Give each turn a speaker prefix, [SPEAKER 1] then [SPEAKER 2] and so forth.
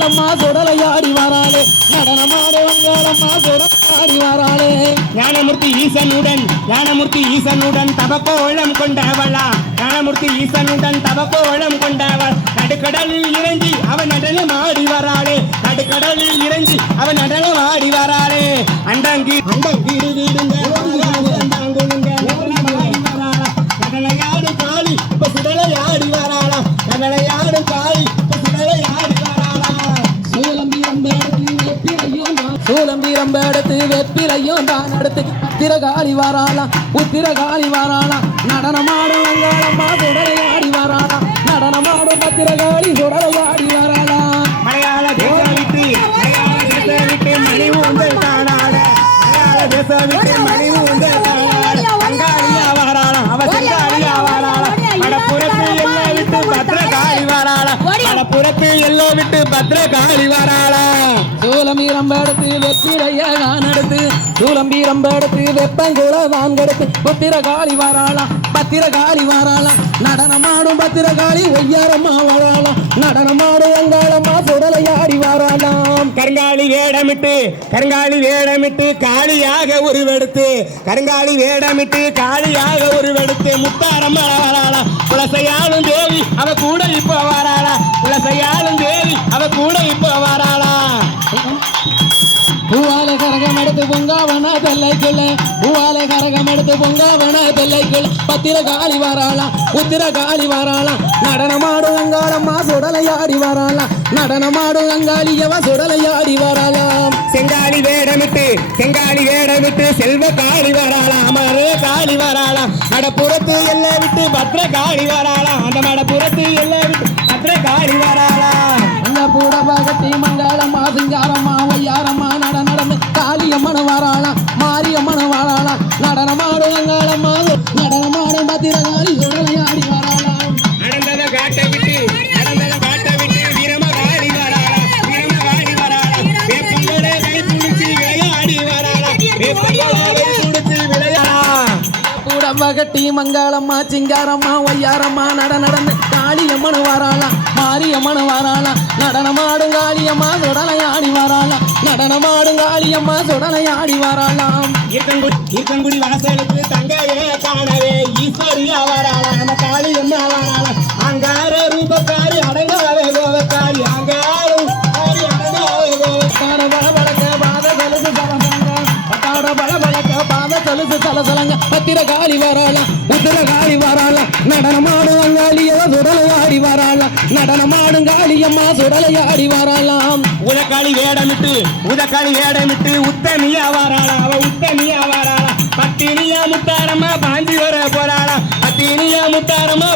[SPEAKER 1] வங்காளம்மா சுடலையாடி வராளே. நடனமாடு வங்காளம்மா சுடலாடி வராளே.
[SPEAKER 2] ஞானமூர்த்தி ஈசனுடன் ஞானமூர்த்தி ஈசனுடன் தபக்கோளம் கொண்டவளா. ஞானமூர்த்தி ஈசனுடன் தபக்கோளம் கொண்டவள். நடுக்கடலில் இறங்கி அவன் நடனம் ஆடி வராளே. நடுக்கடலில் இறங்கி அவன் நடனம் ஆடி வராளே. அண்டங்கி அண்டங்கி
[SPEAKER 1] சூலம் வீரம்பெடுத்து வெப்பிலையும் தான் எடுத்து திரகாளி வாராளாம் உத்திரகாளி வாராளாம் நடனமாடும் வங்காளம்மா சுடலையாடி வாராளாம் நடனமாடும் பத்திரகாளி சுடலையாடி வாராளாம்
[SPEAKER 2] மலையாள தேசம் விட்டு மலையாள தேசம் விட்டு மணி உங்கள் தானாட மலையாள தேசம் விட்டு மணி உங்கள் தானாட அங்காளியா வாராளாம் அவ செங்காளியா வாராளாம் மடப்புறத்து எல்லாம் விட்டு பத்திரகாளி வாராளாம் மடப்புறத்து எல்லாம் விட்டு பத்திரகாளி வாராளாம்
[SPEAKER 1] சூலம் வீரம்பெடுத்து நான் எடுத்து சூலம் வீரம்பெடுத்து வெப்பங்குள தான் கெடுத்து புத்திரகாளி வாராளாம் பத்திரகாளி வராளா. நடனமாடும் பத்திரகாளி ஒய்யாரம்மா வாராளாம் நடனமாடும் வங்காளம்மா சுடலையாடி வராளாம்
[SPEAKER 2] கருங்காலி வேடமிட்டு கருங்காலி வேடமிட்டு காளியாக உருவெடுத்து. கருங்காலி வேடமிட்டு காளியாக உருவெடுத்து முத்தாரம்மா வராளா. குலசையாளும்
[SPEAKER 1] தெல்லைக்குள்ள பூவால கரகம் எடுத்து பொங்காவன தெல்லைக்குள்ள பத்திர காளி வாராளாம் உத்திர காளி வாராளாம் நடனமாடும் அங்காளம்மா சுடலையாடி வாராளாம் நடனமாடும் அங்காளியவ சுடலையாடி வாராளாம்
[SPEAKER 2] செங்காலி வேடமிட்டு செங்காலி வேடமிட்டு செல்வ காளி வராளா அமரே காளி வராளா. மடப்புறத்து எல்லாம் விட்டு பத்ர காளி வராளா அந்த மடப்புறத்து எல்லாம் விட்டு பத்ர காளி வராளா.
[SPEAKER 1] அந்த பூட பகட்டி மங்களம்மா சிங்காரம்மா ஒய்யாரம்மா நட நடந்து காளியம்மன வாராளாம் வாராளாம் நடனமாடும் அங்காளம்மா நடனமாடும் பத்திர காளி சுடலையாடி
[SPEAKER 2] நடந்தத காட்ட விட்டு நடந்தத காட்ட விட்டு வீரம காளி வராளா வீரம காளி கை விளையாடி
[SPEAKER 1] கூடம்ப கட்டி மங்களம்மா சிங்காரம்மா ஒய்யாரம்மா நட நடந்து காளியம்மனு வாராளாம் மாரியம்மனு வாராளாம் நடனமாடும் காளியம்மா சுடலையாடி வாராளாம் நடனமாடும் காளியம்மா சுடலையாடி வராளாம்
[SPEAKER 2] இருக்கங்குடி இருக்கங்குடி வாசலுக்கு தங்கையே காணவே ஈஸ்வரியா வராளா. நம்ம காளி
[SPEAKER 1] சலசலங்க பத்திர காளி வாராளாம் உத்திர காளி வராளா நடனமாடும் அங்காளியவ சுடலையாடி வராளா நடனமாடும் காளியம்மா சுடலையாடி வராளாம்.
[SPEAKER 2] உதக்காளி வேடமிட்டு உதக்காளி வேடமிட்டு உத்தமியா வராளா. அவ உத்தமியா வராளா. பத்தினியா முத்தாரம்மா பாஞ்சி வர போறாளா. பத்தினியா முத்தாரம்மா